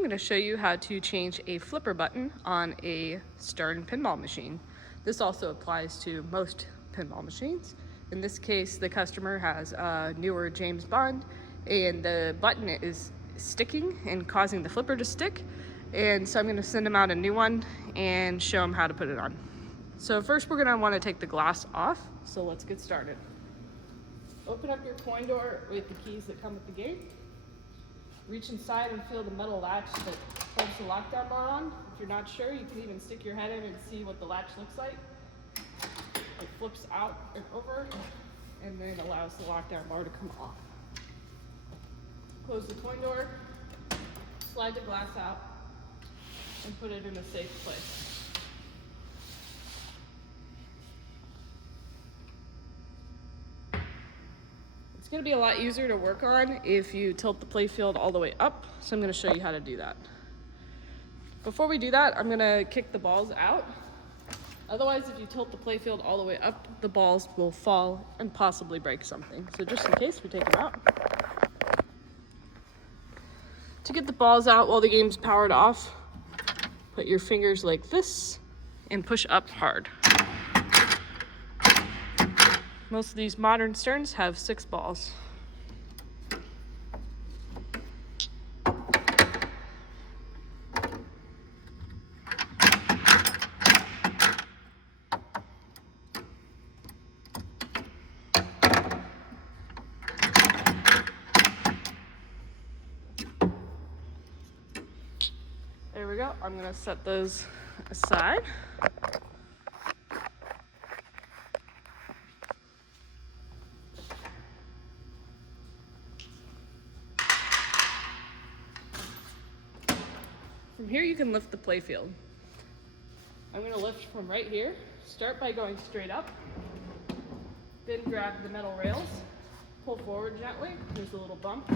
I'm going to show you how to change a flipper button on a Stern pinball machine. This also applies to most pinball machines. In this case, the customer has a newer James Bond and the button is sticking and causing the flipper to stick. And so I'm going to send him out a new one and show him how to put it on. So first we're going to want to take the glass off. So let's get started. Open up your coin door with the keys that come with the gate. Reach inside and feel the metal latch that holds the lockdown bar on. If you're not sure, you can even stick your head in and see what the latch looks like. It flips out and over and then allows the lockdown bar to come off. Close the coin door, slide the glass out, and put it in a safe place. It's going to be a lot easier to work on if you tilt the playfield all the way up, so I'm going to show you how to do that. Before we do that, I'm going to kick the balls out. Otherwise, if you tilt the playfield all the way up, the balls will fall and possibly break something. So just in case, we take them out. To get the balls out while the game's powered off, put your fingers like this and push up hard. Most of these modern Sterns have 6 balls. There we go. I'm going to set those aside. From here, you can lift the playfield. I'm going to lift from right here. Start by going straight up. Then grab the metal rails. Pull forward gently. There's a little bump.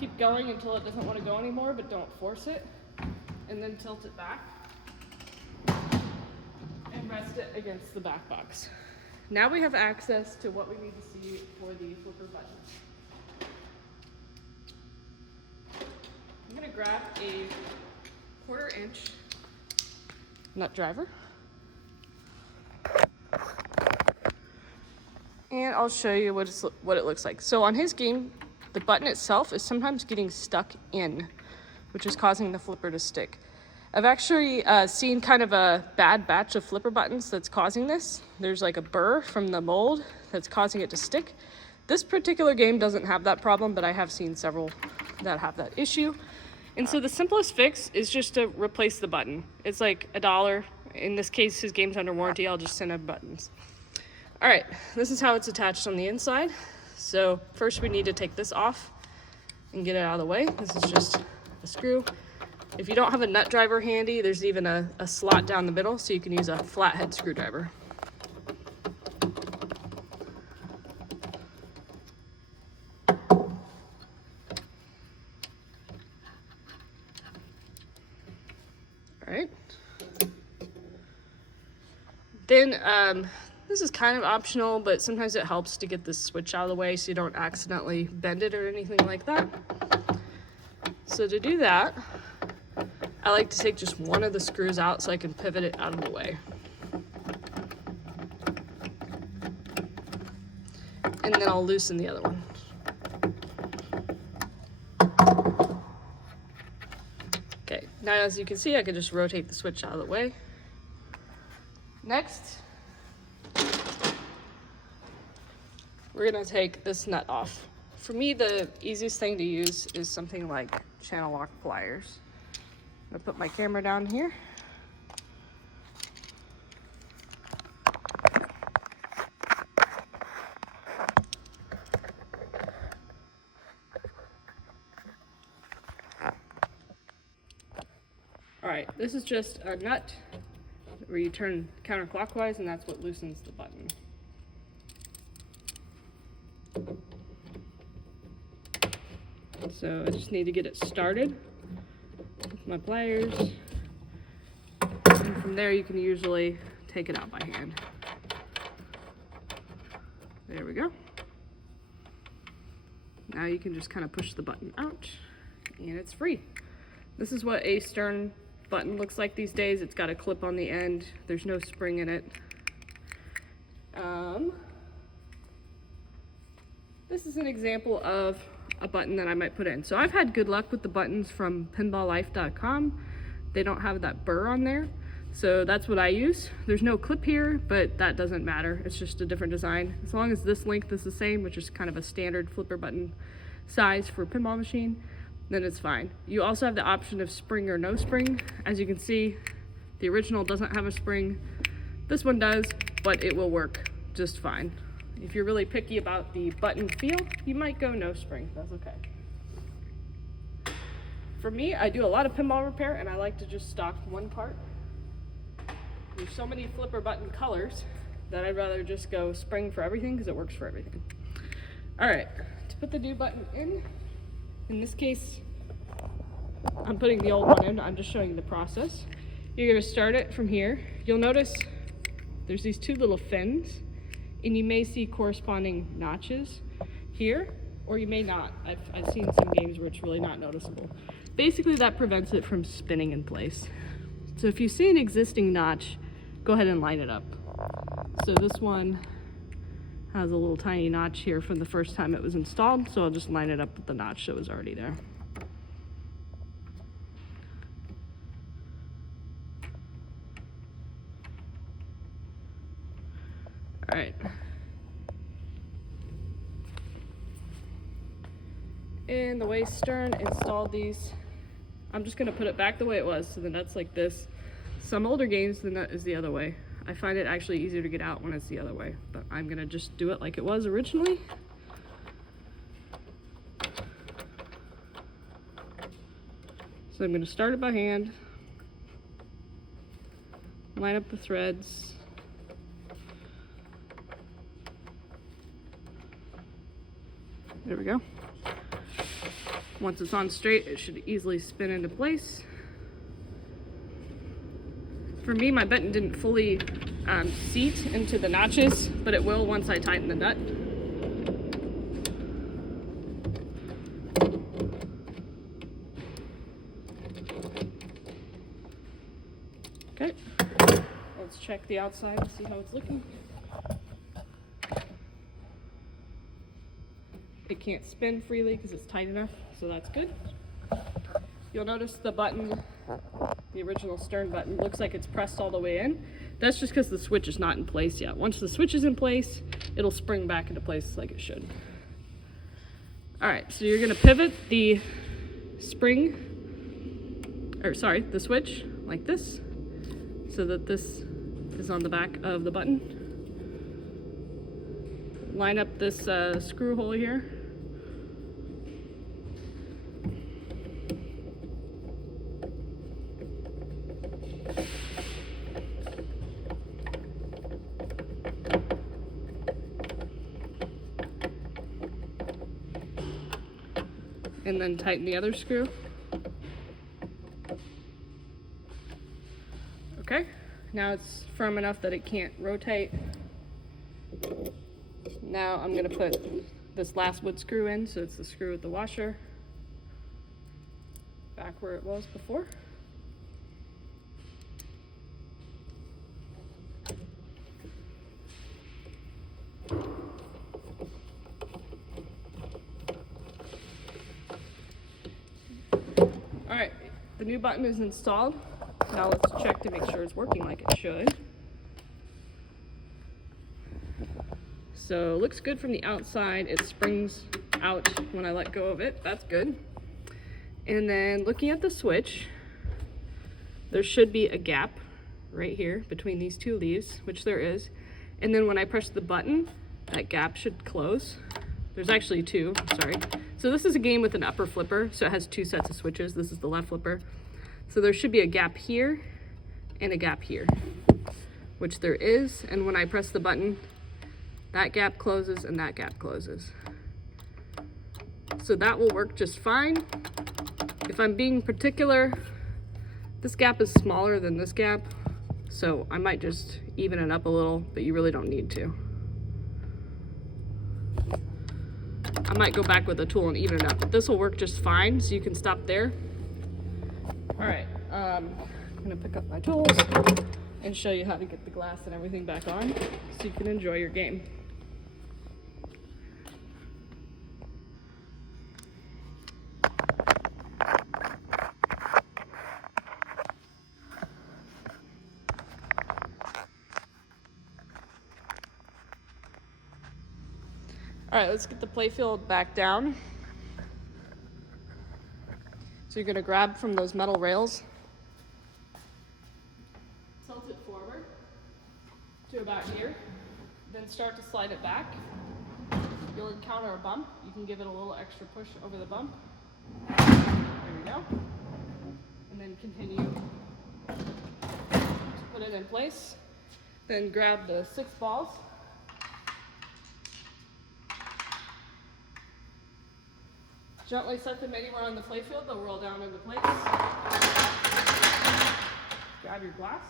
Keep going until it doesn't want to go anymore, but don't force it. And then tilt it back. And rest it against the back box. Now we have access to what we need to see for the flipper button. I'm going to grab a 1/4 inch nut driver. And I'll show you what it looks like. So on his game, the button itself is sometimes getting stuck in, which is causing the flipper to stick. I've actually seen kind of a bad batch of flipper buttons that's causing this. There's like a burr from the mold that's causing it to stick. This particular game doesn't have that problem, but I have seen several that have that issue. And so the simplest fix is just to replace the button. It's like $1. In this case, his game's under warranty. I'll just send him buttons. All right, this is how it's attached on the inside. So first we need to take this off and get it out of the way. This is just a screw. If you don't have a nut driver handy, there's even a slot down the middle, so you can use a flathead screwdriver. All right. Then this is kind of optional, but sometimes it helps to get this switch out of the way so you don't accidentally bend it or anything like that. So to do that, I like to take just one of the screws out so I can pivot it out of the way. And then I'll loosen the other one. Okay, now as you can see, I can just rotate the switch out of the way. Next, we're gonna take this nut off. For me, the easiest thing to use is something like channel lock pliers. I'm gonna put my camera down here. All right, this is just a nut where you turn counterclockwise, and that's what loosens the button. So I just need to get it started with my pliers. And from there you can usually take it out by hand. There we go. Now you can just kind of push the button out and it's free. This is what a stern button looks like these days. It's got a clip on the end. There's no spring in it. This is an example of a button that I might put in. So I've had good luck with the buttons from pinballlife.com. They don't have that burr on there. So that's what I use. There's no clip here, but that doesn't matter. It's just a different design. As long as this length is the same, which is kind of a standard flipper button size for a pinball machine, then it's fine. You also have the option of spring or no spring. As you can see, the original doesn't have a spring. This one does, but it will work just fine. If you're really picky about the button feel, you might go no spring. That's okay. For me, I do a lot of pinball repair, and I like to just stock one part. There's so many flipper button colors that I'd rather just go spring for everything because it works for everything. All right, to put the new button in this case, I'm putting the old one in. I'm just showing you the process. You're gonna start it from here. You'll notice there's these two little fins, and you may see corresponding notches here, or you may not. I've seen some games where it's really not noticeable. Basically, that prevents it from spinning in place. So if you see an existing notch, go ahead and line it up. So this one has a little tiny notch here from the first time it was installed, so I'll just line it up with the notch that was already there. All right. And the way Stern installed these, I'm just gonna put it back the way it was, so the nut's like this. Some older games, the nut is the other way. I find it actually easier to get out when it's the other way, but I'm gonna just do it like it was originally. So I'm gonna start it by hand, line up the threads. There we go. Once it's on straight, it should easily spin into place. For me, my button didn't fully seat into the notches, but it will once I tighten the nut. Okay, let's check the outside and see how it's looking. It can't spin freely because it's tight enough, so that's good. You'll notice the button, the original Stern button, looks like it's pressed all the way in. That's just because the switch is not in place yet. Once the switch is in place, it'll spring back into place like it should. All right, so you're gonna pivot the the switch like this, so that this is on the back of the button. Line up this screw hole here. And then tighten the other screw. Okay, now it's firm enough that it can't rotate. Now I'm gonna put this last wood screw in, so it's the screw with the washer back where it was before. All right, the new button is installed. Now let's check to make sure it's working like it should. So it looks good from the outside. It springs out when I let go of it. That's good. And then looking at the switch, there should be a gap right here between these two leaves, which there is. And then when I press the button, that gap should close. There's actually two, sorry. So this is a game with an upper flipper, so it has two sets of switches. This is the left flipper. So there should be a gap here and a gap here, which there is. And when I press the button, that gap closes and that gap closes. So that will work just fine. If I'm being particular, this gap is smaller than this gap, so I might just even it up a little, but you really don't need to. I might go back with a tool and even it up, but this will work just fine, so you can stop there. All right, I'm gonna pick up my tools and show you how to get the glass and everything back on so you can enjoy your game. All right, let's get the playfield back down. So you're gonna grab from those metal rails, tilt it forward to about here, then start to slide it back. You'll encounter a bump. You can give it a little extra push over the bump. There we go. And then continue to put it in place. Then grab the 6 balls. Gently set them anywhere on the playfield, they'll roll down into place. Grab your glass.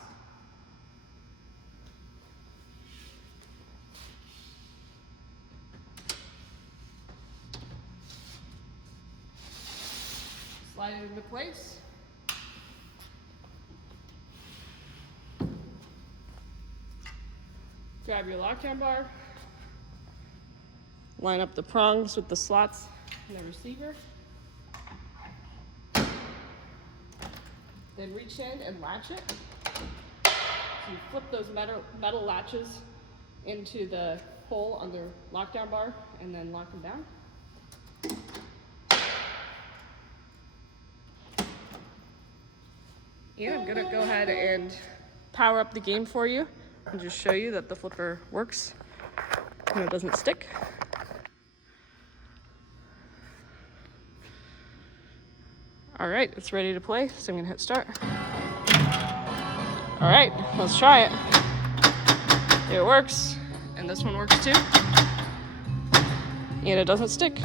Slide it into place. Grab your lockdown bar. Line up the prongs with the slots in the receiver. Then reach in and latch it. So you flip those metal latches into the hole on the lockdown bar and then lock them down. And I'm gonna go ahead and power up the game for you and just show you that the flipper works and it doesn't stick. All right, it's ready to play, so I'm gonna hit start. All right, let's try it. It works, and this one works too. And it doesn't stick.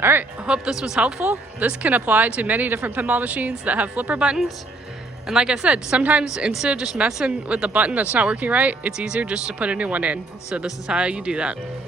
All right, I hope this was helpful. This can apply to many different pinball machines that have flipper buttons. And like I said, sometimes instead of just messing with the button that's not working right, it's easier just to put a new one in. So this is how you do that.